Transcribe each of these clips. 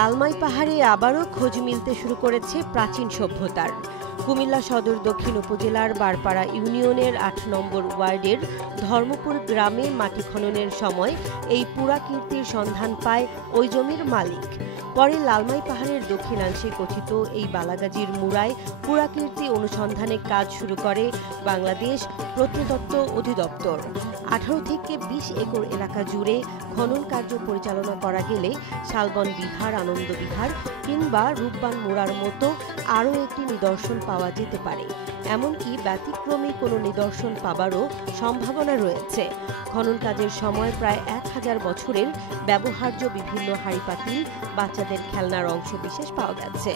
লালমাই পাহাড়ে আবারও খোঁজ মিলতে শুরু করেছে প্রাচীন সভ্যতার। কুমিল্লা সদর দক্ষিণ উপজেলার বারপাড়া ইউনিয়নের ৮ নম্বর ওয়ার্ডের ধর্মপুর গ্রামে মাটি খননের সময় এই পুরাকীর্তির সন্ধান পায় ওই জমির মালিক। পরে লালমাই পাহাড়ের দক্ষিণাংশে গঠিত এই বালাগাজীর মুড়ায় পুরাকীর্তি অনুসন্ধানে কাজ শুরু করে বাংলাদেশ প্রত্নতত্ত্ব অধিদপ্তর। 18 থেকে 20 একর এলাকা জুড়ে খনন কার্য পরিচালনা করা গেলে শালবন বিহার, আনন্দ বিহার কিংবা রূপবান মুড়ার মতো আরও একটি নিদর্শন পাওয়া যেতে পারে। এমনকি ব্যতিক্রমী কোনো নিদর্শন পাবারও সম্ভাবনা রয়েছে। খনন কাজের সময় প্রায় 1000 বছরের ব্যবহার্য বিভিন্ন হাঁড়িপাতিল, বাচ্চাদের খেলনার অংশ বিশেষ পাওয়া গেছে।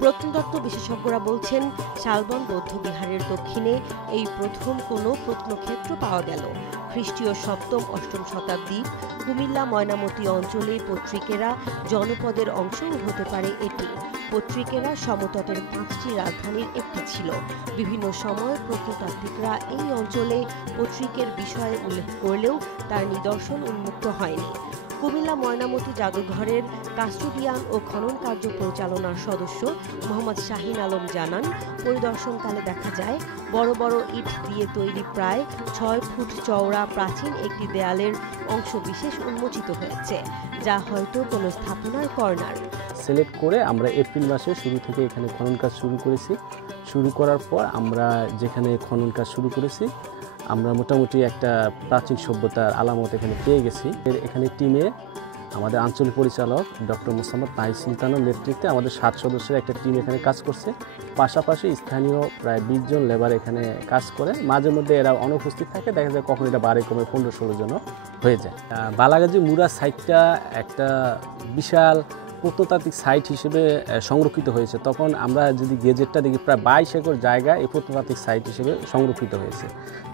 প্রত্নতত্ত্ব বিশেষজ্ঞরা বলছেন, শালবন বৌদ্ধ বিহারের দক্ষিণে এই প্রথম কোনো প্রত্নক্ষেত্র পাওয়া গেল। খ্রিস্টীয় 7ম-8ম শতাব্দী কুমিল্লা ময়নামতি অঞ্চলে পত্রিকেরা জনপদের অংশও হতে পারে এটি। পত্রিকেরা সমতটের 5টি রাজধানীর একটি ছিল। বিভিন্ন সময় প্রত্নতাত্ত্বিকরা এই অঞ্চলে পত্রিকের বিষয়ে উল্লেখ করলেও তার নিদর্শন উন্মুক্ত হয়নি। কুমিল্লা ময়নামতি জাদুঘরের কাস্টোডিয়ান ও খনন কার্য পরিচালনার সদস্য মোহাম্মদ শাহিন আলম জানান, পরিদর্শনকালে দেখা যায় বড় বড় ইট দিয়ে তৈরি প্রায় 6 ফুট চওড়া প্রাচীন একটি দেয়ালের অংশ বিশেষ উন্মোচিত হয়েছে, যা হয়তো কোনো স্থাপনার কর্নার। সিলেক্ট করে আমরা এপ্রিল মাসে শুরু থেকে এখানে খনন কাজ শুরু করেছি। শুরু করার পর আমরা যেখানে খনন কাজ শুরু করেছি, আমরা মোটামুটি একটা প্রাচীন সভ্যতার আলামত এখানে পেয়ে গেছি। এখানে টিমে আমাদের আঞ্চলিক পরিচালক ডক্টর মোসাম্মদ তাহির সুলতানের নেতৃত্বে আমাদের 7 সদস্যের একটা টিম এখানে কাজ করছে। পাশাপাশি স্থানীয় প্রায় 20 জন লেবার এখানে কাজ করে। মাঝে মধ্যে এরা অনুপস্থিত থাকে, দেখা যায় কখন এটা বাড়ে কমে 15-16 জনও হয়ে যায়। বালাগাজী মুড়া সাইটটা একটা বিশাল প্রত্নতাত্ত্বিক সাইট হিসেবে সংরক্ষিত হয়েছে। তখন আমরা যদি গেজেটটা দেখি, প্রায় 22 একর জায়গা এই প্রত্নতাত্ত্বিক সাইট হিসেবে সংরক্ষিত হয়েছে।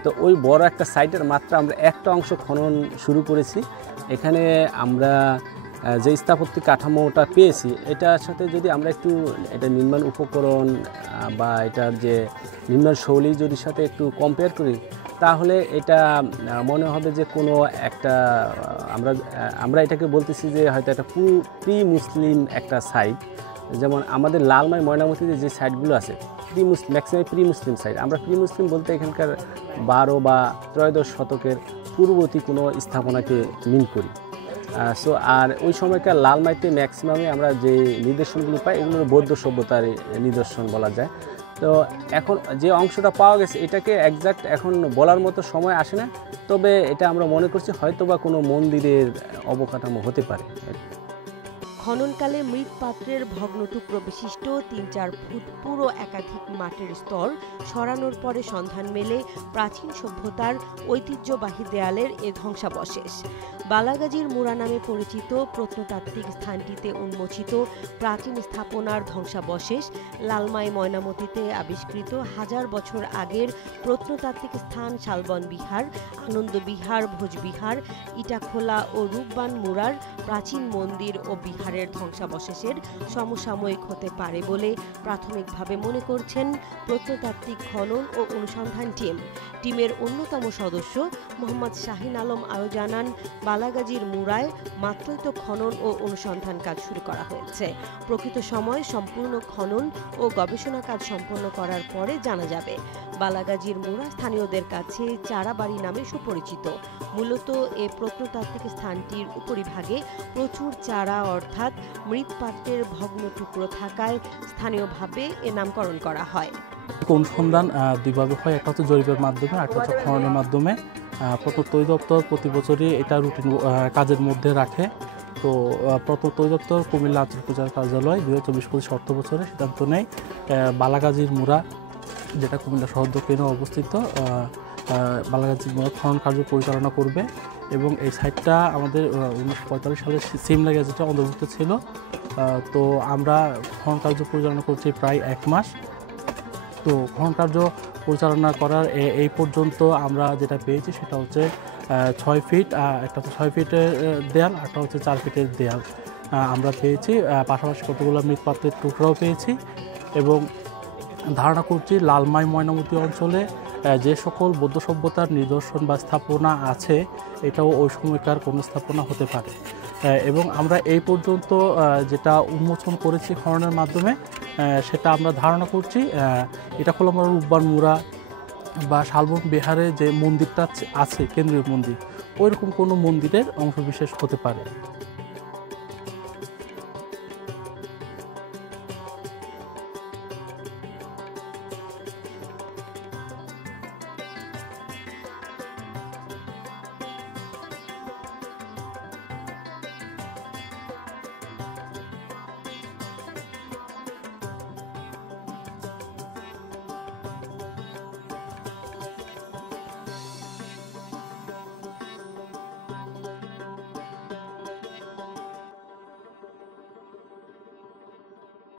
তো ওই বড় একটা সাইটের মাত্র আমরা একটা অংশ খনন শুরু করেছি। এখানে আমরা যে স্থাপত্যিক কাঠামোটা পেয়েছি, এটার সাথে যদি আমরা একটু এটা নির্মাণ উপকরণ বা এটার যে নির্মাণ শৈলী যদি সাথে একটু কম্পেয়ার করি, তাহলে এটা মনে হবে যে কোনো একটা আমরা এটাকে বলতেছি যে হয়তো একটা প্রি মুসলিম একটা সাইট। যেমন আমাদের লালমাই ময়নামতিতে যে সাইটগুলো আছে ম্যাক্সিমাম প্রি মুসলিম সাইট। আমরা প্রি মুসলিম বলতে এখানকার 12 বা 13 শতকের পূর্ববর্তী কোনো স্থাপনাকে মিন করি। আর ওই সময়কার লালমাইতে ম্যাক্সিমামে আমরা যে নিদর্শনগুলো পাই, এগুলো বৌদ্ধ সভ্যতার নিদর্শন বলা যায়। তো এখন যে অংশটা পাওয়া গেছে, এটাকে একজ্যাক্ট এখন বলার মতো সময় আসে না, তবে এটা আমরা মনে করছি হয়তো বা কোনো মন্দিরের অবকাঠামো হতে পারে। খননকালে মৃৎপাত্রের ভগ্ন টুকরো বিশিষ্ট 3-4 ফুট পুরো একাধিক মাটির স্তর সরানোর পরে সন্ধান মেলে প্রাচীন সভ্যতার ঐতিহ্যবাহী দেয়ালের এ ধ্বংসাবশেষ। বালাগাজীর মুড়া নামে পরিচিত প্রত্নতাত্ত্বিক স্থানটিতে উন্মোচিত প্রাচীন স্থাপনার ধ্বংসাবশেষ লালমাই ময়নামতিতে আবিষ্কৃত 1000 বছর আগের প্রত্নতাত্ত্বিক স্থান শালবন বিহার, আনন্দ বিহার, ভোজবিহার, ইটাখোলা ও রূপবান মুড়ার প্রাচীন মন্দির ও বিহারের ধ্বংসাবশেষের সমসাময়িক হতে পারে বলে প্রাথমিকভাবে মনে করছেন প্রত্নতাত্ত্বিক খনন ও অনুসন্ধান টিমের অন্যতম সদস্য মোহাম্মদ শাহিন আলম আরও জানান, বালাগাজীর মুড়ায় মাত্রই তো খনন ও অনুসন্ধান কাজ শুরু করা হয়েছে। প্রকৃত সময় সম্পূর্ণ খনন ও গবেষণা কাজ সম্পন্ন করার পরে জানা যাবে। বালাগাজীর মুড়া স্থানীয়দের কাছে চারাবাড়ি নামে সুপরিচিত। মূলত এ প্রত্নতাত্ত্বিক স্থানটির উপরিভাগে প্রচুর চারা অর্থাৎ মৃৎপাত্রের ভগ্ন টুকরো থাকায় স্থানীয়ভাবে এ নামকরণ করা হয়। অনুসন্ধান দুইভাবে হয়, একটা হচ্ছে জরিপের মাধ্যমে, একটা হচ্ছে খননের মাধ্যমে। প্রত্নতত্ত্ব অধিদপ্তর প্রতি বছরই এটা রুটিন কাজের মধ্যে রাখে। তো প্রত্নতত্ত্ব অধিদপ্তর কুমিল্লা আঞ্চলিক প্রচার কার্যালয় 2024-25 অর্থ বছরে সিদ্ধান্ত নেয় বালাগাজীর মুড়া, যেটা কুমিল্লা শহর দক্ষিণে অবস্থিত, বালাগাজীর মুড়া খনন কার্য পরিচালনা করবে। এবং এই সাইটটা আমাদের 1945 সালে সিমলা গেজেটে অন্তর্ভুক্ত ছিল। তো আমরা খনন কার্য পরিচালনা করছি প্রায় 1 মাস। তো খনন কার্য পরিচালনা করার এই পর্যন্ত আমরা যেটা পেয়েছি সেটা হচ্ছে 6 ফিট, একটা হচ্ছে 6 ফিটের দেয়াল, একটা হচ্ছে 4 ফিটের দেয়াল আমরা পেয়েছি। পাশাপাশি কতগুলো মৃৎপাত্রের টুকরাও পেয়েছি। এবং ধারণা করছি লালমাই ময়নামতি অঞ্চলে যে সকল বৌদ্ধ সভ্যতার নিদর্শন বা স্থাপনা আছে, এটাও ওই সময়কার কোনো স্থাপনা হতে পারে। এবং আমরা এই পর্যন্ত যেটা উন্মোচন করেছি খননের মাধ্যমে সেটা আমরা ধারণা করছি এটা হলো আমরা রূপবান মুড়া বা শালবন বিহারে যে মন্দিরটা আছে কেন্দ্রীয় মন্দির, ওইরকম কোনো মন্দিরের অংশবিশেষ হতে পারে।